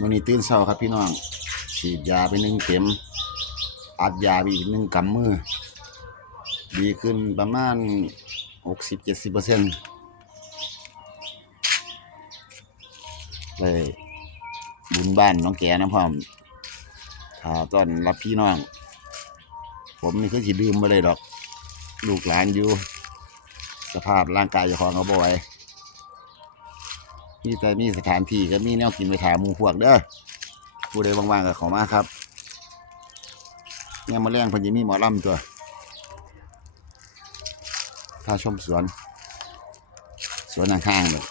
มื้อนี้ตื่นเช้าครับพี่น้องฉีดยาไปหนึ่งเข็ม อัดยาไปอีกหนึ่งกำมือ ดีขึ้นประมาณ60-70%เลยบุญบ้านน้องแกนะพ่อมถ้าตอนรับพี่น้อง ผมนี่คือสิดื่มมาเลยดอก ลูกหลานอยู่ สภาพร่างกายจ้าของเขาบ่ไหว มีแต่มีสถานที่ก็มีแนวกินไปถามมูพวกเด้อผู้ใดว่างๆก็ข้ามาครับเนี่ยมาแรงพันจะมีหมอลำตัวถ้าชมสวน สวนข้างๆเลย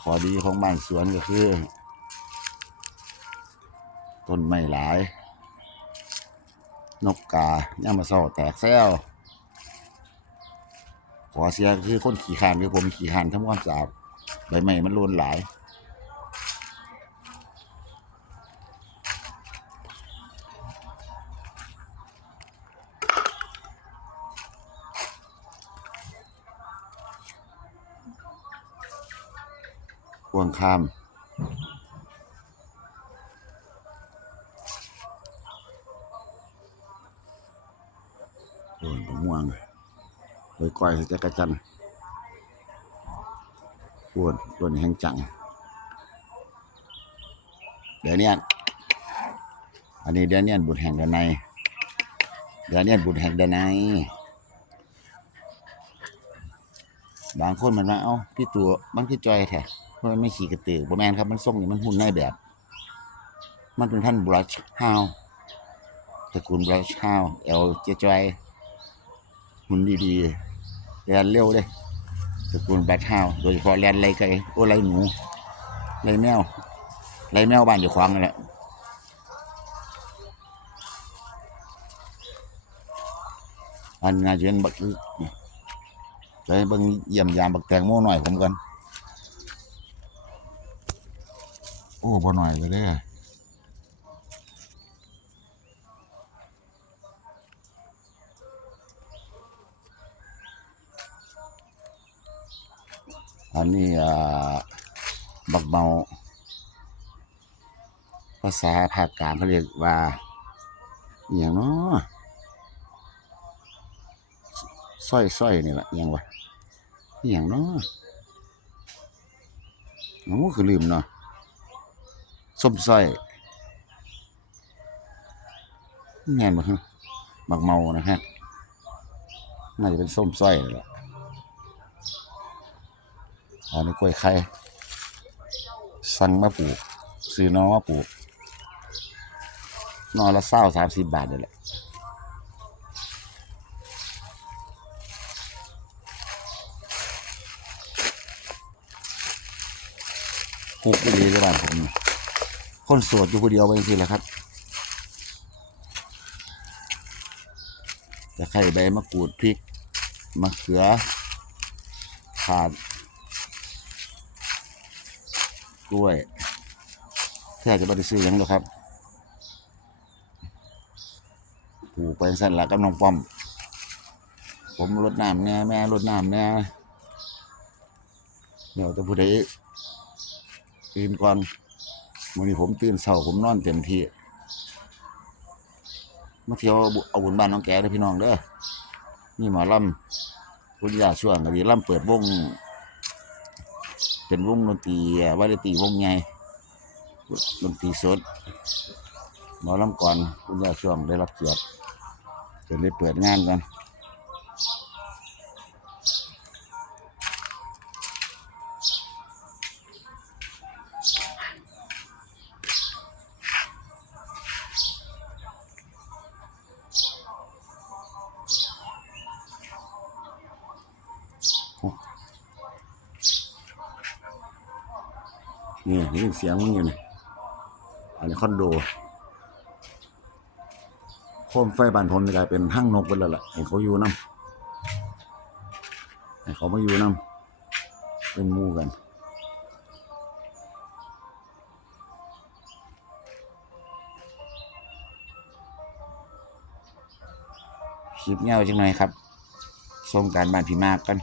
ขอดีของบ้านสวนก็คือต้นไม้หลาย นกกาย่ามาเศร้าแตกแซว อเสียคือคนขี่ขานคือผมขี่ขานทำความสะอาดใบไม้มันโลนหลายพ่วงข้ามโดนผมม่วงเลย ก้อยจักรจันปวดปวดแห้งจัง เดี๋ยวนี้อันนี้เดี๋ยวนี้บุตรแห่งเดานในเดี๋ยวนี้บุตรแห่งเดานในบางคนมันว่าเอ้าพี่ตัวมันคือจอยแท้เพราะมันไม่ขี่กระตือบแมนครับมันส่งนี่มันหุ่นในแบบ มันเป็นท่านบลัชฮาวตระกูลบลัชฮาวเอลเจจอยหุ่นดีๆ แลนเร็วเด้ตระกูลแบทฮาวโดยเฉพาะแลนไรไก่โอ้ไรหนูไรแมวไรแมวบ้านอยู่ขวางนั่นแหละอันงานเย็นบักอึกนี่ไปเบิ่งเยี่ยมยามบักแตงโมหน่อยผมกัน โอ้บ่หน่อยเลยเด้ อันนี้บักเมา ภาษาภาคกลางเขาเรียกว่าอย่างเนาะสร้อยสร้อยนี่แหละอย่างวะอย่างเนาะโอ้คือลืมเนาะส้มสร้อยแง่นบ่ฮะบักเมานะฮะน่าจะเป็นส้มสร้อยนั่แหละ อันนี้กล้วยไข่สั่งมาปลูกซื้อน้องมาปลูกนอนละเศร้าสามสิบบาทเลยแหละปลูกก็ดีเลยบ้านผมคนโสดอยู่คนเดียวไปจริงๆแหละครับจะไข่ใบมะกรูดพริกมะเขือขาด กล้วยแค่จะไปซื้อยังหรอครับปลูกไปสั้นละกับน้องป้อม ผมรดน้ำแน่แม่รดน้ำแน่เดี๋ยวจะผู้ใดตื่นก่อนวันนี้ผมตื่นเช้าผมนอนเต็มที่มาเที่ยวเอาบุญบ้านน้องแกเด้พี่น้องเด้อนี่หมอลำคุณยาช่วงก็ดีลำเปิดวง เป็นวงดนตรีว่าดนตรีวงใหญ่ดนตรีสดหมอลำก่อนคุณยาช่วงได้รับเกียรติจะได้เปิดงานกัน นี่ยินเสียงมันอยู่นี่อันนี้คอนโดโคมไฟบ้านผมนี่กลายเป็นห้างนกไปแล้วล่ะให้เขาอยู่น้ำให้เขามาอยู่น้ำเป็นมูกันคลิปเงาจังหน่อยครับส่งการบ้านพี่มากกัน